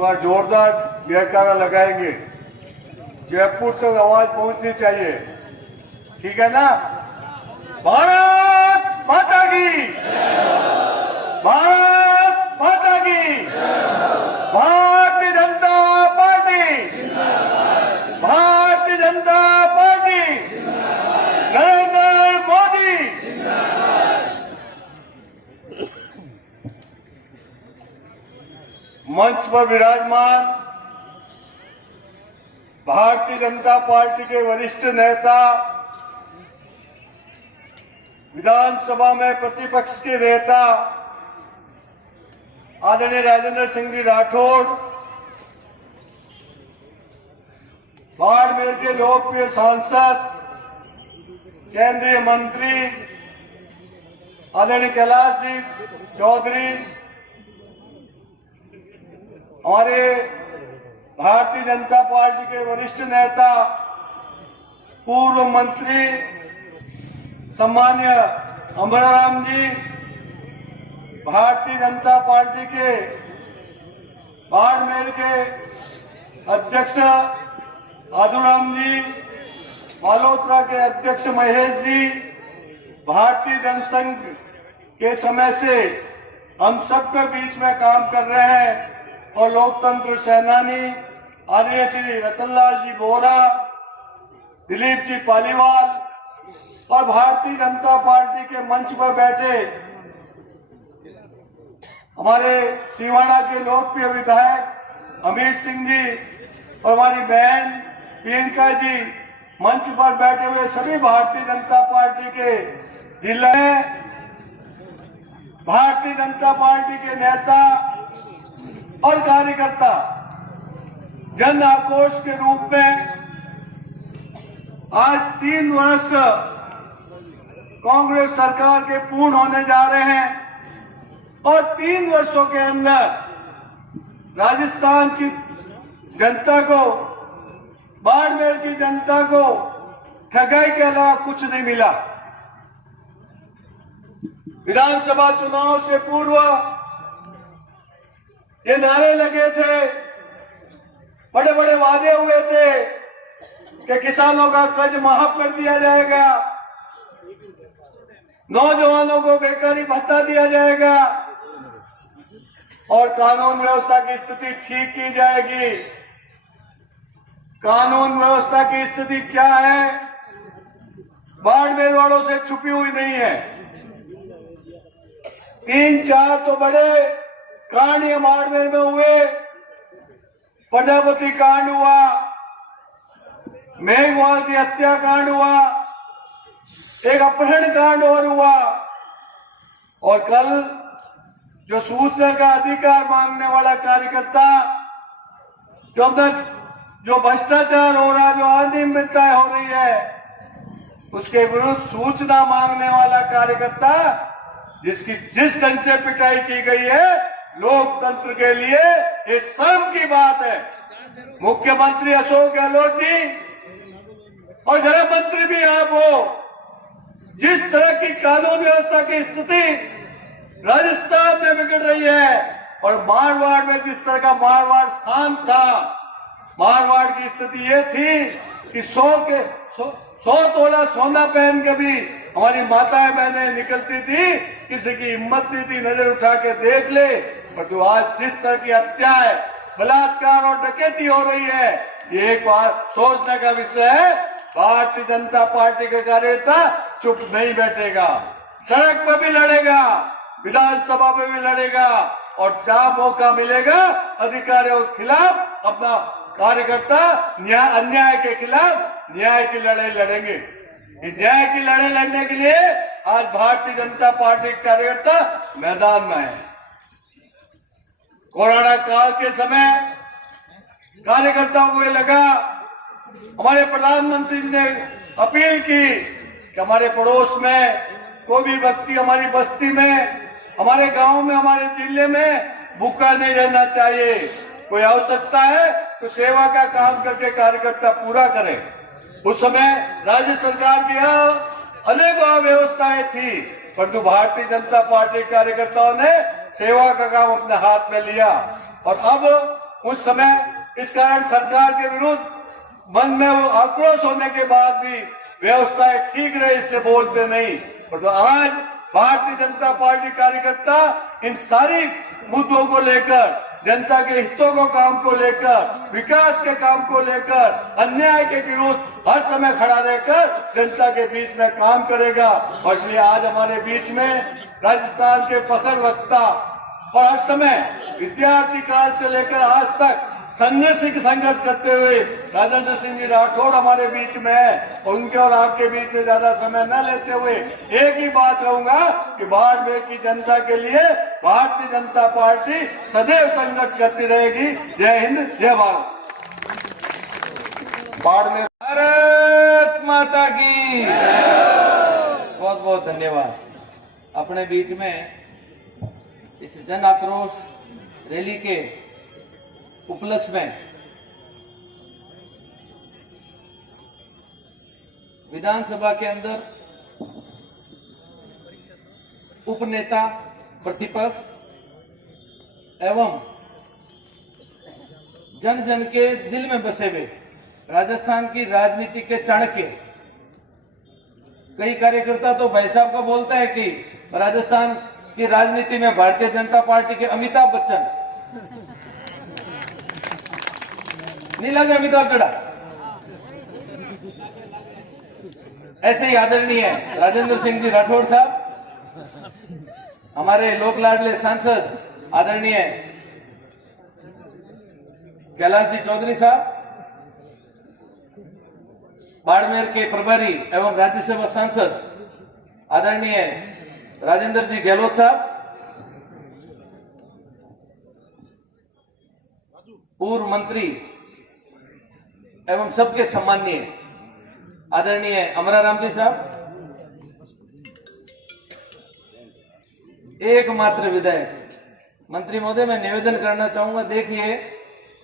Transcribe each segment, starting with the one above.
बार जोरदार जयकारा लगाएंगे। जयपुर तक आवाज पहुंचनी चाहिए, ठीक है ना? भारत माता की, भारत माता की, भारतीय जनता पार्टी, भारतीय जनता पार्टी, नरेंद्र मोदी। मंच पर विराजमान भारतीय जनता पार्टी के वरिष्ठ नेता, विधानसभा में प्रतिपक्ष के नेता आदरणीय राजेंद्र सिंह जी राठौड़, बाड़मेर के लोकप्रिय सांसद, केंद्रीय मंत्री आदरणीय कैलाश जी चौधरी, हमारे भारतीय जनता पार्टी के वरिष्ठ नेता, पूर्व मंत्री सम्मान्य अमराराम जी, भारतीय जनता पार्टी के बाड़मेर के अध्यक्ष आदुराम जी, बालोतरा के अध्यक्ष महेश जी, भारतीय जनसंघ के समय से हम सबके बीच में काम कर रहे हैं और लोकतंत्र सेनानी आदरणीय श्री रतनलाल जी बोरा, दिलीप जी पालीवाल और भारतीय जनता पार्टी के मंच पर बैठे हमारे सिवाड़ा के लोकप्रिय विधायक अमित सिंह जी और हमारी बहन प्रियंका जी, मंच पर बैठे हुए सभी भारतीय जनता पार्टी के जिले में भारतीय जनता पार्टी के नेता और कार्यकर्ता जन आक्रोश के रूप में आज 3 वर्ष कांग्रेस सरकार के पूर्ण होने जा रहे हैं और 3 वर्षों के अंदर राजस्थान की जनता को, बाड़मेर की जनता को ठगाई के अलावा कुछ नहीं मिला। विधानसभा चुनाव से पूर्व ये नारे लगे थे, बड़े बड़े वादे हुए थे कि किसानों का कर्ज माफ कर दिया जाएगा, नौजवानों को बेकारी भत्ता दिया जाएगा और कानून व्यवस्था की स्थिति ठीक की जाएगी। कानून व्यवस्था की स्थिति क्या है, बाड़मेर वालों से छुपी हुई नहीं है। 3-4 तो बड़े कांड ये बाड़मेर में हुए। प्रजापति कांड हुआ, मेघवाल की हत्या कांड हुआ, एक अपहरण कांड और हुआ और कल जो सूचना का अधिकार मांगने वाला कार्यकर्ता, जो अंदर जो भ्रष्टाचार हो रहा, जो अनियमितता हो रही है, उसके विरुद्ध सूचना मांगने वाला कार्यकर्ता, जिसकी जिस ढंग से पिटाई की गई है, लोकतंत्र के लिए ये शर्म की बात है। मुख्यमंत्री अशोक गहलोत जी और गृह मंत्री भी आप हो, जिस तरह की कानून व्यवस्था की स्थिति राजस्थान में बिगड़ रही है और मारवाड़ में जिस तरह का मारवाड़ शांत था, मारवाड़ की स्थिति ये थी कि 100 तोला सोना पहन के भी हमारी माताएं बहनें निकलती थी, किसी की हिम्मत नहीं थी नजर उठा के देख ले। पर जो आज जिस तरह की हत्या है, बलात्कार और डकैती हो रही है, ये एक बात सोचने का विषय है। भारतीय जनता पार्टी का कार्यकर्ता चुप नहीं बैठेगा, सड़क पर भी लड़ेगा, विधानसभा में भी लड़ेगा और जहां मौका मिलेगा अधिकारियों के खिलाफ अपना कार्यकर्ता अन्याय के खिलाफ न्याय की लड़ाई लड़ेंगे। न्याय की लड़ाई लड़ने के लिए आज भारतीय जनता पार्टी के कार्यकर्ता मैदान में है। कोरोना काल के समय कार्यकर्ताओं को ये लगा, हमारे प्रधानमंत्री जी ने अपील की कि हमारे पड़ोस में कोई भी व्यक्ति हमारी बस्ती में, हमारे गांव में, हमारे जिले में भूखा नहीं रहना चाहिए। कोई आवश्यकता है तो सेवा का काम करके कार्यकर्ता पूरा करें। उस समय राज्य सरकार की अनेक व्यवस्थाएं थी, परंतु भारतीय जनता पार्टी कार्यकर्ताओं ने सेवा का काम अपने हाथ में लिया और अब उस समय इस कारण सरकार के विरुद्ध मन में वो आक्रोश होने के बाद भी व्यवस्थाएं ठीक रहे इसलिए बोलते नहीं। पर तो आज भारतीय जनता पार्टी कार्यकर्ता इन सारी मुद्दों को लेकर, जनता के हितों को काम को लेकर, विकास के काम को लेकर, अन्याय के विरुद्ध हर समय खड़ा रहकर जनता के बीच में काम करेगा। और इसलिए आज हमारे बीच में राजस्थान के फखर वक्ता और हर समय विद्यार्थी काल से लेकर आज तक संघर्ष करते हुए राजेंद्र सिंह जी राठौड़ हमारे बीच में है। उनके और आपके बीच में ज्यादा समय न लेते हुए एक ही बात रहूंगा कि बाड़मेर की जनता के लिए भारतीय जनता पार्टी सदैव संघर्ष करती रहेगी। जय हिंद, जय भारत। बाड़मेर भारत माता की बहुत बहुत धन्यवाद। अपने बीच में इस जन आक्रोश रैली के उपलक्ष्य में विधानसभा के अंदर उपनेता, प्रतिपक्ष एवं जन जन के दिल में बसे हुए राजस्थान की राजनीति के चाणक्य, कई कार्यकर्ता तो भाई साहब का बोलता है कि राजस्थान की राजनीति में भारतीय जनता पार्टी के अमिताभ बच्चन, नहीं लगे अमिताभ चढ़ा, ऐसे ही आदरणीय राजेंद्र सिंह जी राठौड़ साहब, हमारे लोक लाडले सांसद आदरणीय कैलाश जी चौधरी साहब, बाड़मेर के प्रभारी एवं राज्यसभा सांसद आदरणीय राजेंद्र जी गहलोत साहब, पूर्व मंत्री एवं सबके सम्माननीय आदरणीय अमराराम जी साहब, एकमात्र विधायक मंत्री महोदय, मैं निवेदन करना चाहूंगा, देखिए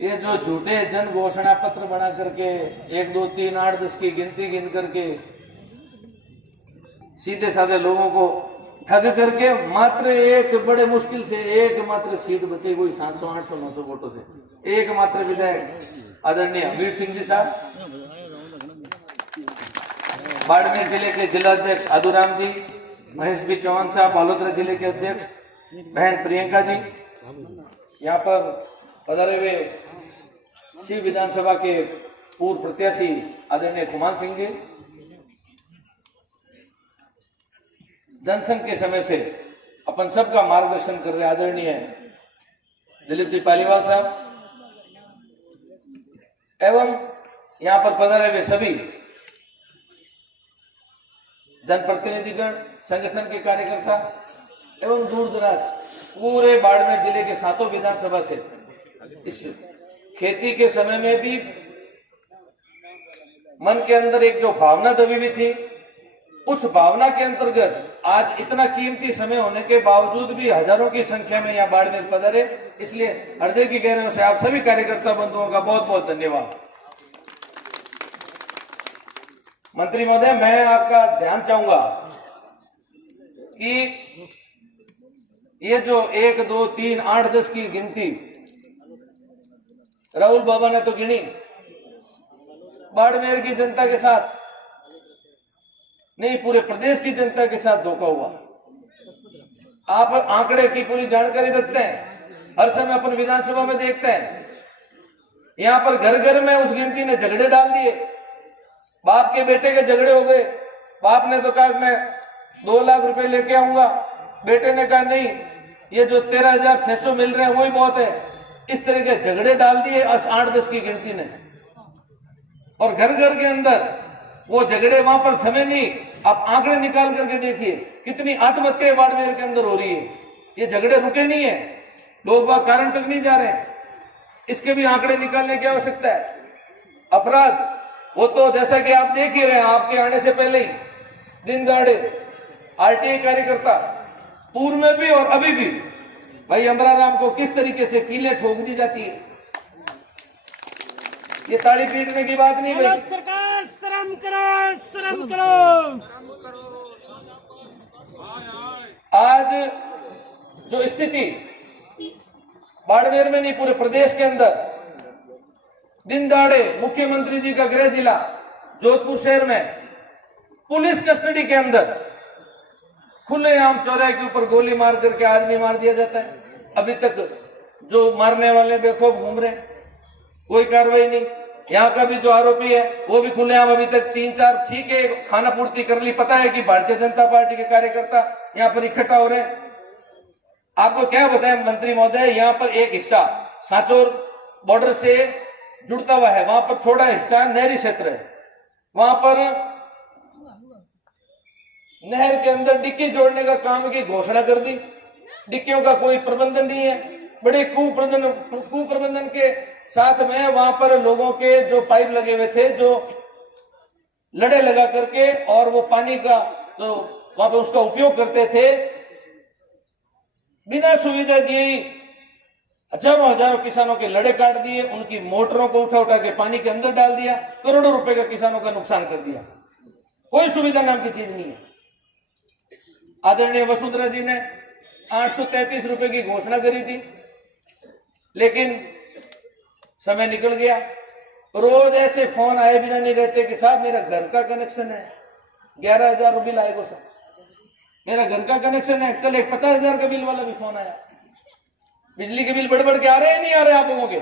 ये जो झूठे जन घोषणा पत्र बना करके 1 2 3 8 10 की गिनती गिन करके सीधे साधे लोगों को ठग करके मात्र एक बड़े मुश्किल से एकमात्र सीट बचे हुई 700 800 900 वोटों से एकमात्र विधायक आदरणीय वीर सिंह जी साहब, बाड़मेर जिले के जिला अध्यक्ष आदूराम जी, महेश बी चौहान साहब, बालोतरा जिले के अध्यक्ष बहन प्रियंका जी, यहाँ पर पधारे हुए शिव विधानसभा के पूर्व प्रत्याशी आदरणीय कुमार सिंह जी, जनसंघ के समय से अपन सबका मार्गदर्शन कर रहे आदरणीय दिलीप जी पालीवाल साहब एवं यहां पर पधारे हुए सभी जनप्रतिनिधिगण, संगठन के कार्यकर्ता एवं दूर दराज पूरे बाड़मेर जिले के 7 विधानसभा से इस खेती के समय में भी मन के अंदर एक जो भावना दबी हुई थी, उस भावना के अंतर्गत आज इतना कीमती समय होने के बावजूद भी हजारों की संख्या में यहाँ बाड़मेर पधारे, इसलिए हृदय की गहराइयों से आप सभी कार्यकर्ता बंधुओं का बहुत बहुत धन्यवाद। मंत्री महोदय, मैं आपका ध्यान चाहूंगा कि ये जो 1 2 3 8 10 की गिनती राहुल बाबा ने तो गिनी, बाड़मेर की जनता के साथ नहीं, पूरे प्रदेश की जनता के साथ धोखा हुआ। आप आंकड़े की पूरी जानकारी रखते हैं, हर समय अपन विधानसभा में देखते हैं, यहां पर घर घर में उस गिनती ने झगड़े डाल दिए, बाप के बेटे के झगड़े हो गए। बाप ने तो कहा मैं 2 लाख रुपए लेके आऊंगा, बेटे ने कहा नहीं, ये जो 13,600 मिल रहे हैं वही बहुत है। इस तरह के झगड़े डाल दिए 8-10 की गिनती ने, और घर घर के अंदर वो झगड़े वहां पर थमे नहीं। आप आंकड़े निकाल करके देखिए कितनी आत्महत्या बाड़मेर के अंदर हो रही है, ये झगड़े रुके नहीं है, लोग वह कारण तक नहीं जा रहे हैं, इसके भी आंकड़े निकालने की आवश्यकता है। अपराध वो तो जैसा कि आप देख ही रहे हैं, आपके आने से पहले ही दिन दहाड़े आरटीआई कार्यकर्ता पूर्व में भी और अभी भी भाई अमराराम को किस तरीके से कीलें ठोक दी जाती है, ये ताड़ी पीटने की बात नहीं भाई। सरकार शर्म करो, शर्म करो। आज जो स्थिति बाड़मेर में नहीं पूरे प्रदेश के अंदर दिन दहाड़े मुख्यमंत्री जी का गृह जिला जोधपुर शहर में पुलिस कस्टडी के अंदर खुलेआम चौराहे के ऊपर गोली मार करके आदमी मार दिया जाता है। अभी तक जो मारने वाले बेखौफ घूम रहे हैं, कोई कार्रवाई नहीं। यहाँ का भी जो आरोपी है वो भी खुलेआम अभी तक 3-4 ठीक है खाना पूर्ति कर ली, पता है कि भारतीय जनता पार्टी के कार्यकर्ता यहाँ पर इकट्ठा हो रहे हैं। आपको क्या बताएं मंत्री महोदय, यहाँ पर एक हिस्सा सांचौर बॉर्डर से जुड़ता हुआ है, वहां पर थोड़ा हिस्सा नहरी क्षेत्र है, वहां पर नहर के अंदर डिक्की जोड़ने का काम की घोषणा कर दी। डिक्कियों का कोई प्रबंधन नहीं है, बड़े कुप्रबंधन के साथ में वहां पर लोगों के जो पाइप लगे हुए थे, जो लड़े लगा करके और वो पानी का तो वहां पर उसका उपयोग करते थे, बिना सुविधा दिए हजारों किसानों के लड़े काट दिए, उनकी मोटरों को उठा के पानी के अंदर डाल दिया, करोड़ों रुपए का किसानों का नुकसान कर दिया। कोई सुविधा नाम की चीज नहीं है। आदरणीय वसुंधरा जी ने 833 रुपए की घोषणा करी थी, लेकिन समय निकल गया। रोज ऐसे फोन आए बिना नहीं रहते कि साहब मेरा घर का कनेक्शन है, 11,000 बिल आएगा सर, मेरा घर का कनेक्शन है। कल एक 50,000 का बिल वाला भी फोन आया। बिजली के बिल बढ़ के आ रहे हैं नहीं आ रहे आप लोगों के?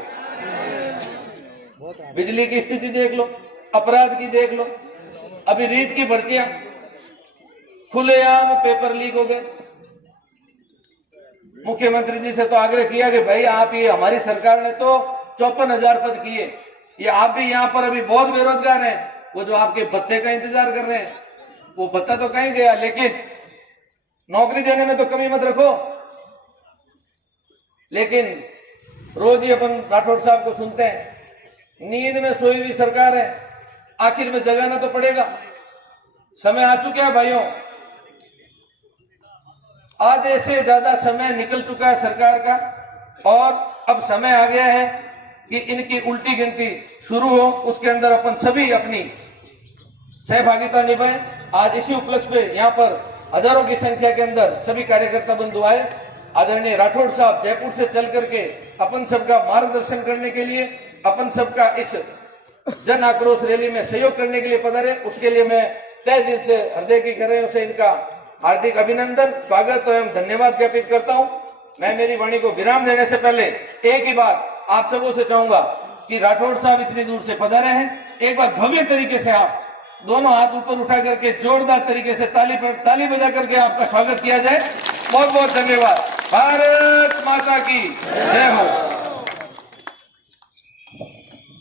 बिजली की स्थिति देख लो, अपराध की देख लो, अभी रीट की भर्तियां खुलेआम पेपर लीक हो गए। मुख्यमंत्री जी से तो आग्रह किया कि भाई आप ये हमारी सरकार ने तो 54,000 पद किए, ये आप भी यहाँ पर अभी बहुत बेरोजगार हैं, वो जो आपके भत्ते का इंतजार कर रहे हैं वो भत्ता तो कहीं गया, लेकिन नौकरी देने में तो कमी मत रखो। लेकिन रोज ही अपन राठौड़ साहब को सुनते हैं, नींद में सोई हुई सरकार है, आखिर में जगाना तो पड़ेगा। समय आ चुका है भाइयों, आधे से ज्यादा समय निकल चुका है सरकार का, और अब समय आ गया है कि इनकी उल्टी गिनती शुरू हो, उसके अंदर अपन सभी अपनी सहभागिता निभाएं। आज इसी उपलक्ष्य पे यहाँ पर हजारों की संख्या के अंदर सभी कार्यकर्ता बंधु आए। आदरणीय राठौड़ साहब जयपुर से चल करके अपन सबका मार्गदर्शन करने के लिए, अपन सबका इस जन आक्रोश रैली में सहयोग करने के लिए पधारे, उसके लिए मैं तहे दिल से हृदय की गहराइयों से इनका हार्दिक अभिनंदन, स्वागत एवं धन्यवाद ज्ञापित करता हूं। मैं मेरी वाणी को विराम देने से पहले एक ही बात आप सबों से चाहूंगा कि राठौड़ साहब इतनी दूर से पधारे हैं, एक बार भव्य तरीके से आप दोनों हाथ ऊपर उठा करके जोरदार तरीके से ताली बजा करके आपका स्वागत किया जाए। बहुत बहुत धन्यवाद। भारत माता की जय हो।